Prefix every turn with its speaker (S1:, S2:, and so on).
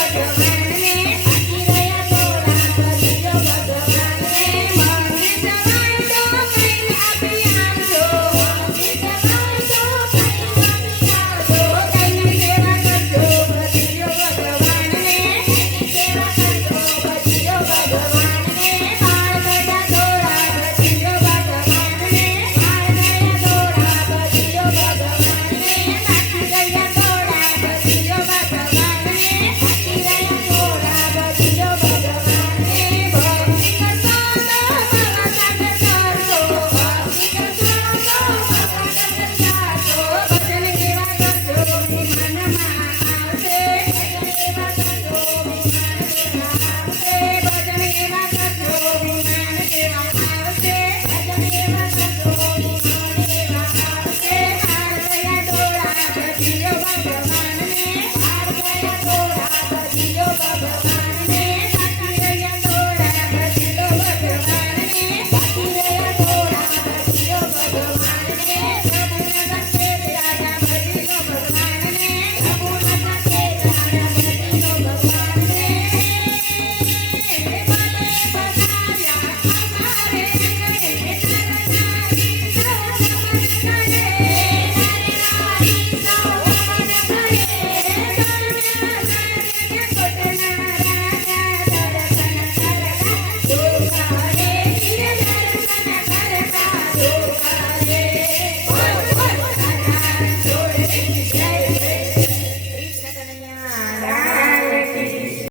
S1: Yeah, yeah, yeah.